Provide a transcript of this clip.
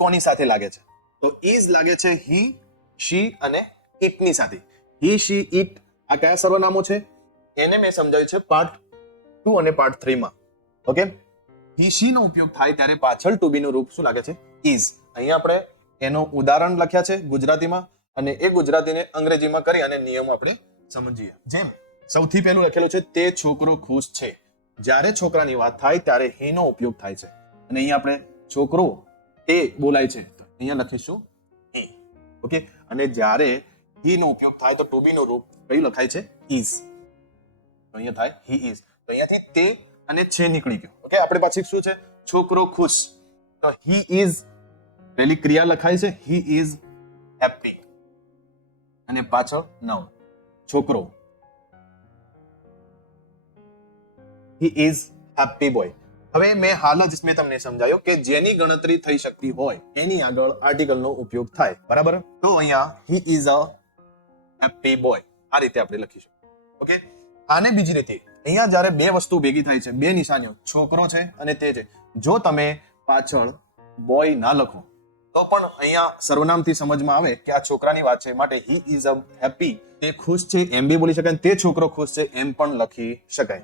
કોની સાથે લાગે છે? તો ઇઝ લાગે છે હી, શી અને ઇટ ની સાથે. હી, શી, ઇટ આ કયા સર્વનામો છે? એને મેં સમજાવ્યું છે પાર્ટ 2 અને પાર્ટ 3 માં. ઓકે, હી, શી નો ઉપયોગ થાય ત્યારે પાછળ ટુ બી નું રૂપ શું લાગે છે? ઇઝ. અહીંયા આપણે એનો ઉદાહરણ લખ્યા છે ગુજરાતીમાં અને એ ગુજરાતીને અંગ્રેજીમાં કરી અને નિયમો આપણે સમજીએ. જેમ સૌથી પહેલું લખેલું છે તે છોકરો ખુશ છે. જ્યારે છોકરાની વાત થાય ત્યારે હી નો ઉપયોગ થાય છે અને અહીંયા આપણે છોકરો તે બોલાય છે તો અહીંયા લખીશું હી. ઓકે, અને જ્યારે હી નો ઉપયોગ થાય તો ટુ બી નું રૂપ કયું લખાય છે? ઇઝ. તો અહીંયા થાય હી ઇઝ. તો અહીંયાથી તે અને છે નીકળી ગયો. ઓકે, આપણે પાછી શું છે? છોકરો ખુશ. તો હી ઇઝ પહેલી ક્રિયા લખાય છે હી ઇઝ હેપી અને પાછળ નાઉન છોકરો. He is happy boy. હવે મેં હાલ જ મેં તમને સમજાયો કે જેની ગણતરી થઈ શકતી હોય એની આગળ આર્ટિકલનો ઉપયોગ થાય. બરાબર? તો અહીંયા he is a happy boy આ રીતે આપણે લખીશું. ઓકે, આને બીજી રીતે અહીંયા જ્યારે બે વસ્તુ ભેગી થાય છે, બે નિશાનીઓ છોકરો છે અને તે છે, જો તમે પાછળ બોય ના લખો તો પણ અહીંયા સર્વનામથી સમજમાં આવે કે આ છોકરાની વાત છે, માટે હી ઇઝ અ હેપી તે ખુશ છે એમ બી બોલી શકાય, તે છોકરો ખુશ છે એમ પણ લખી શકાય.